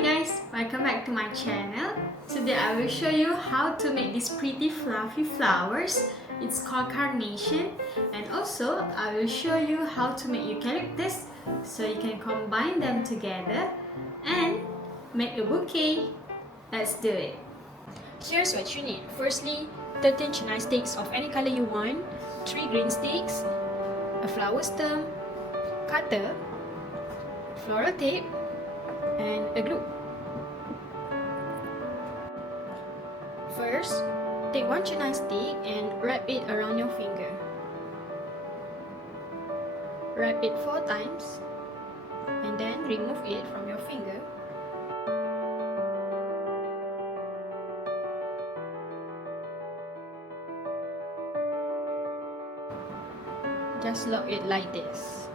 Hi guys, welcome back to my channel. Today I will show you how to make these pretty fluffy flowers. It's called carnation, and also I will show you how to make eucalyptus so you can combine them together and make a bouquet. Let's do it. Here's what you need. Firstly, 13 chenille sticks of any color you want, 3 green sticks, a flower stem, cutter, floral tape, and a glue. First, take one chenille stick and wrap it around your finger. Wrap it 4 times and then remove it from your finger. Just lock it like this.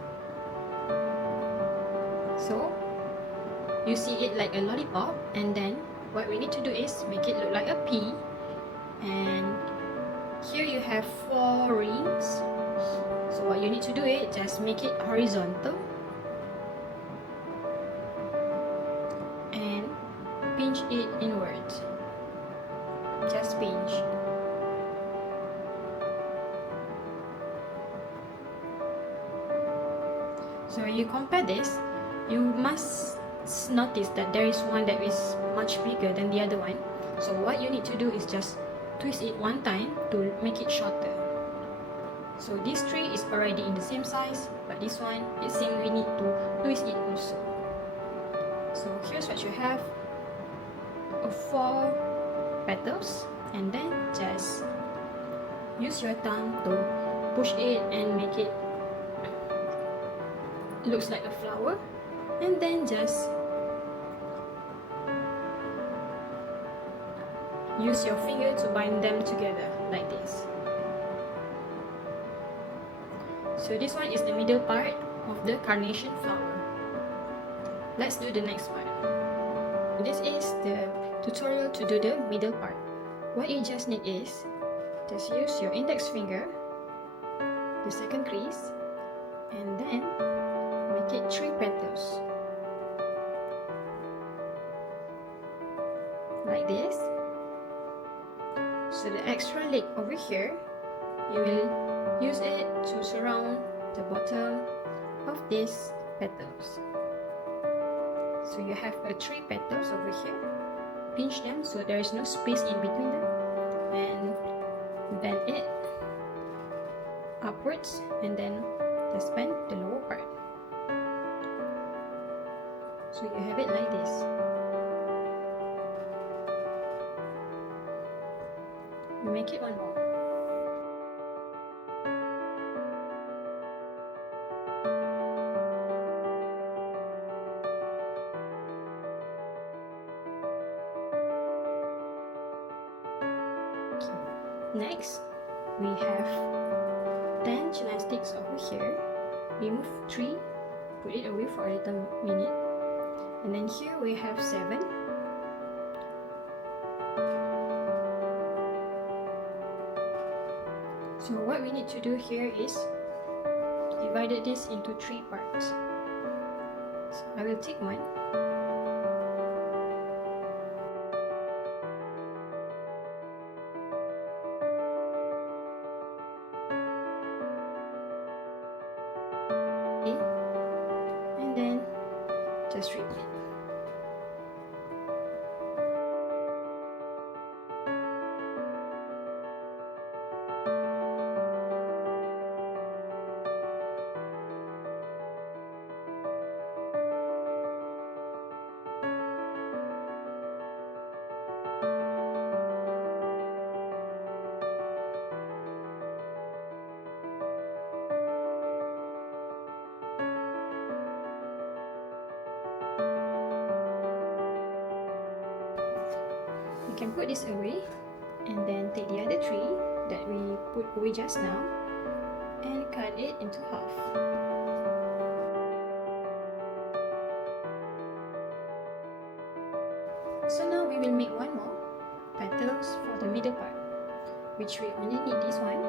So, you see it like a lollipop, and then what we need to do is make it look like a pea. And here you have 4 rings. So what you need to do is just make it horizontal and pinch it inward. Just pinch. So when you compare this, you must notice that there is one that is much bigger than the other one. So what you need to do is just twist it 1 time to make it shorter. So this tree is already in the same size, but this one, it seems we need to twist it also. So here's what you have, 4 petals, and then just use your thumb to push it and make it looks like a flower, and then just use your finger to bind them together like this. So this one is the middle part of the carnation flower. Let's do the next one. This is the tutorial to do the middle part. What you just need is just use your index finger, the second crease, and then make it 3 petals like this. So the extra leg over here, you will use it to surround the bottom of these petals. So you have 3 petals over here. Pinch them so there is no space in between them, and bend it upwards, and then just bend the lower part. So you have it like this. You make it 1 more. Okay. Next, we have 10 chenille sticks over here. Remove 3, put it away for a little minute. And then here we have 7. So what we need to do here is divide this into 3 parts. So I will take one. Okay. And then just repeat. You can put this away, and then take the other 3 that we put away just now and cut it into half. So now we will make 1 more petals for the middle part, which we only need this one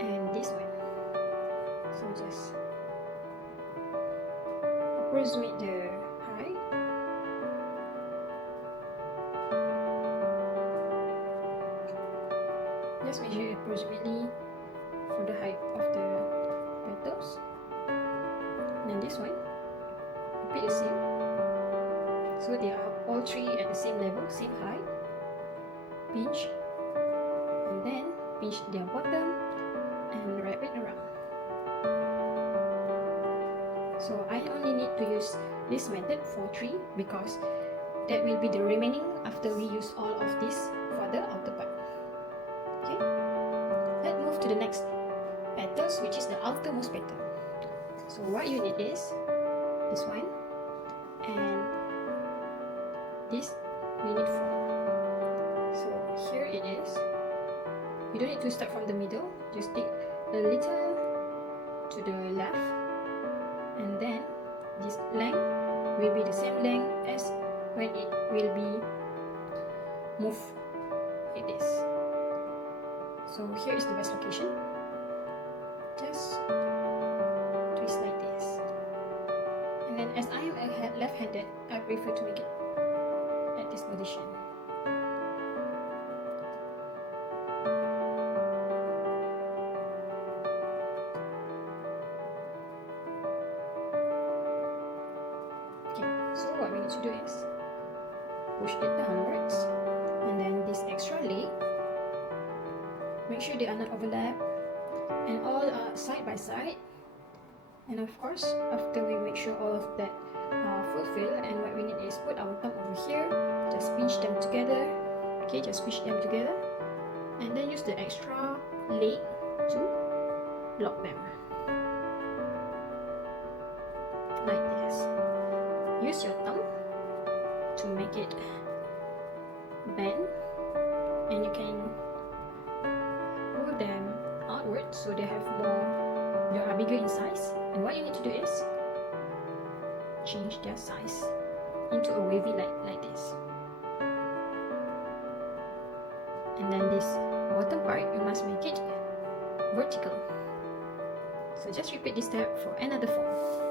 and this one. So just approximate the height just measure approximately for the height of the petals. And then this one, repeat the same. So they are all three at the same level, same height. Pinch, and then pinch their bottom and wrap it around. So I only need to use this method for 3 because that will be the remaining after we use all of this for the outer part. Okay, let's move to the next petals, which is the outermost petal. So what you need is this one, and this we need 4. So here it is. You don't need to start from the middle, just take a little to the left, and then this length will be the same length as when it will be moved like this. So here is the best location. Just twist like this. And then as I am left-handed, I prefer to make it at this position. So what we need to do is push it downwards, and then this extra leg, make sure they are not overlapped and all are side by side. And of course, after we make sure all of that are fulfilled, and what we need is put our thumb over here, just pinch them together. Okay, just pinch them together, and then use the extra leg to lock them like this. Use your thumb to make it bend, and you can pull them outwards so they have more, they are bigger in size. And what you need to do is change their size into a wavy like this. And then this bottom part, you must make it vertical. So just repeat this step for another 4.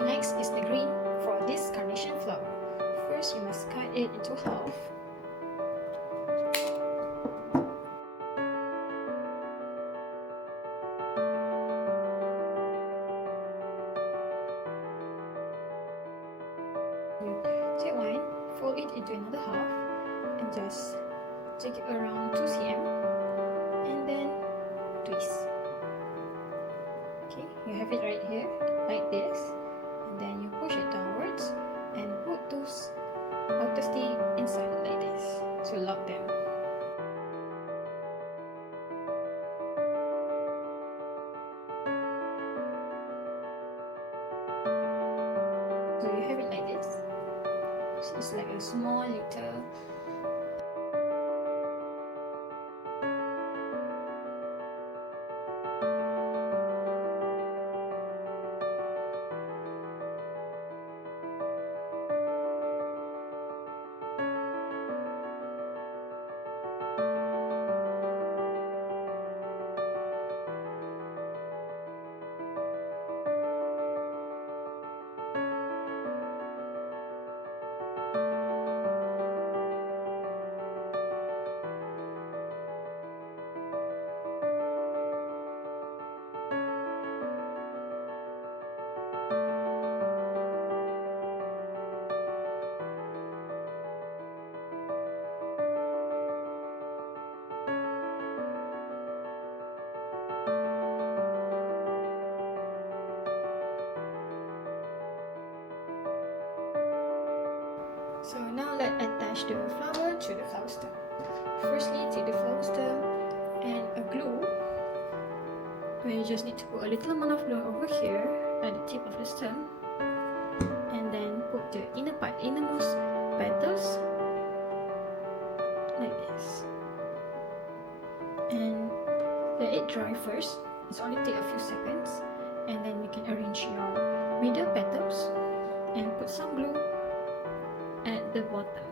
Next is the green for this carnation flower. First, you must cut it into half. You take one, fold it into another half, and just take it around 2 cm, and then twist. Okay, you have it right here, like this. And then you push it downwards and put those outer stick inside like this, so lock them. So you have it like this. So it's like a small little So now let's attach the flower to the flower stem. Firstly, take the flower stem and a glue. You just need to put a little amount of glue over here at the tip of the stem, and then put the innermost petals like this, and let it dry first. It's only take a few seconds, and then you can arrange your middle petals and put some glue at the bottom.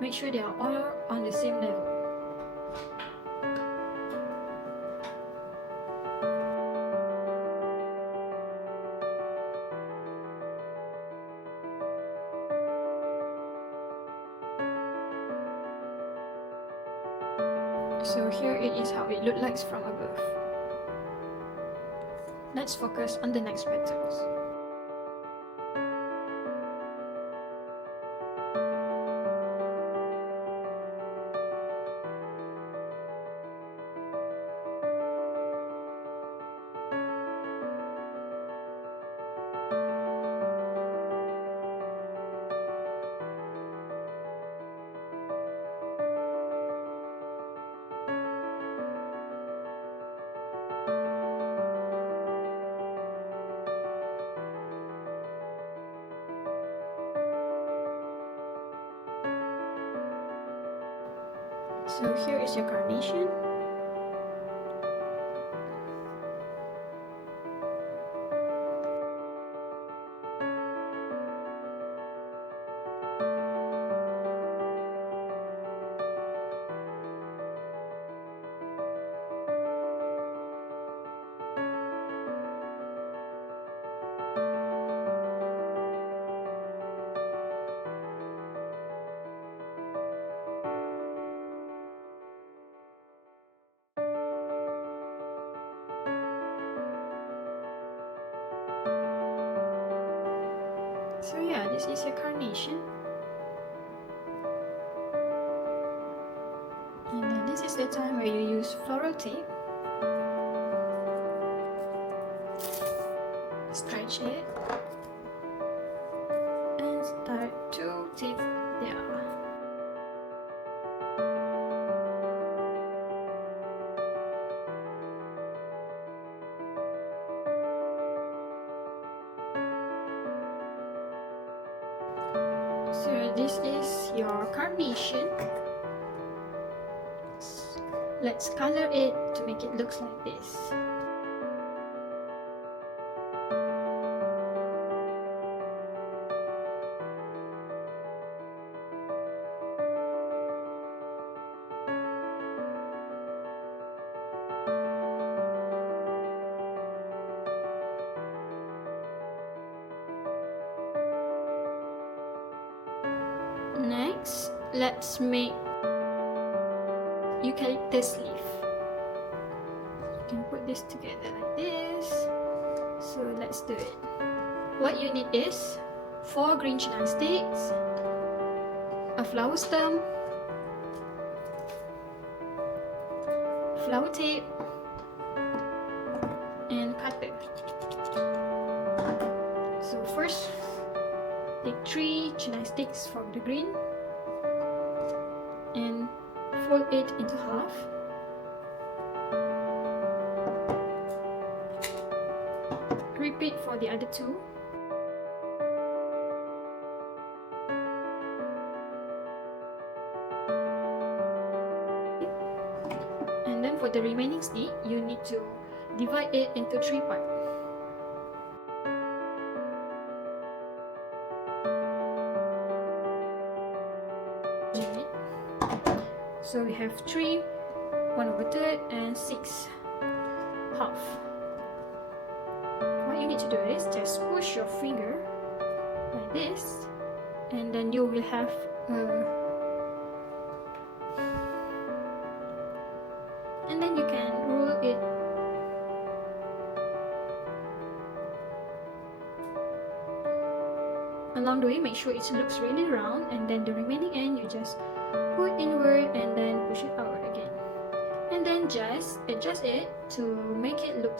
Make sure they are all on the same level. So here it is how it looks like from above. Let's focus on the next petals. So here is your carnation. So yeah, this is your carnation. And then this is the time where you use floral tape. Stretch it and start to tape there. So this is your carnation. Let's color it to make it look like this. Next, let's make eucalyptus leaf. You can put this together like this. So let's do it. What you need is 4 green chenille sticks, a flower stem, flower tape, and cutter. So first, take 3 chenille sticks from the green and fold it into half. Repeat for the other 2. And then for the remaining stick, you need to divide it into 3 parts. So we have 3, 1/3, and 6 half. What you need to do is just push your finger like this, and then you will have and then you can roll it. Along the way, make sure it looks really round, and then the remaining end you just put inward and then push it outward again. can just adjust it to make it look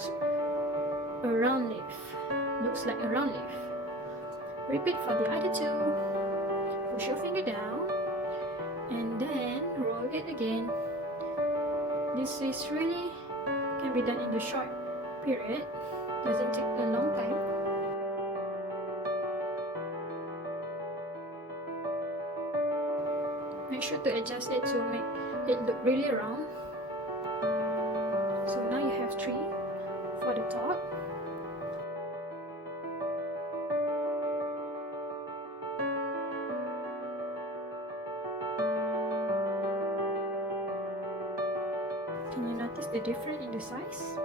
a round leaf. Looks like a round leaf. Repeat for the other two. Push your finger down and then roll it again. This is really can be done in the short period. Doesn't take a long time. Make sure to adjust it to make it look really round. So now you have 3 for the top. Can you notice the difference in the size?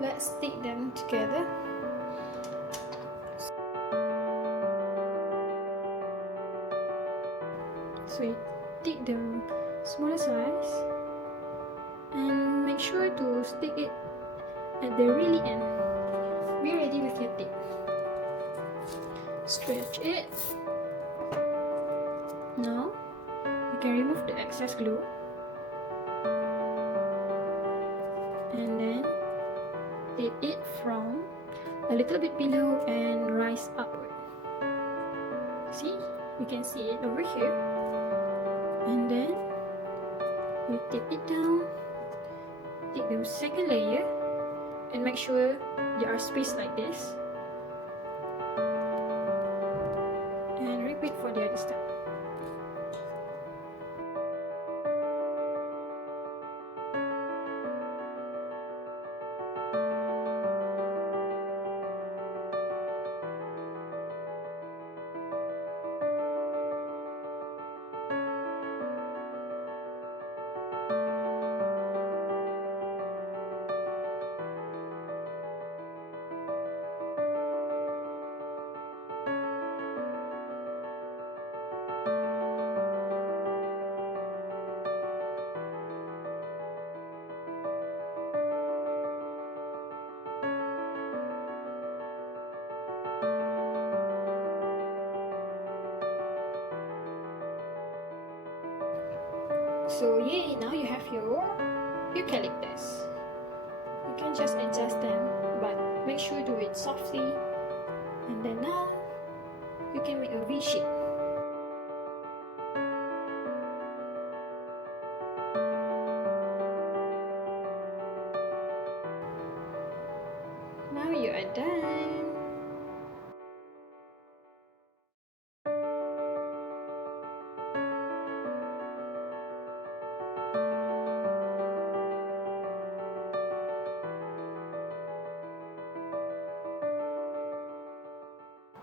Let's stick them together. So you take the smaller size and make sure to stick it at the really end. Be ready with your tape. Stretch it. Now you can remove the excess glue and then tape it from a little bit below and rise upward. See, you can see it over here, and then you tape it down. Take the second layer and make sure there are space like this, and repeat for the other step. So yay, now you have your eucalyptus. You can just adjust them, but make sure to do it softly. And then now you can make a V shape. Now you are done.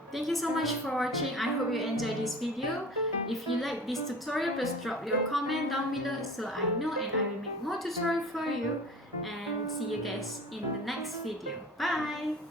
Thank you so much for watching. I hope you enjoyed this video. If you like this tutorial, please drop your comment down below so I know and I will make more tutorial for you. And see you guys in the next video. Bye!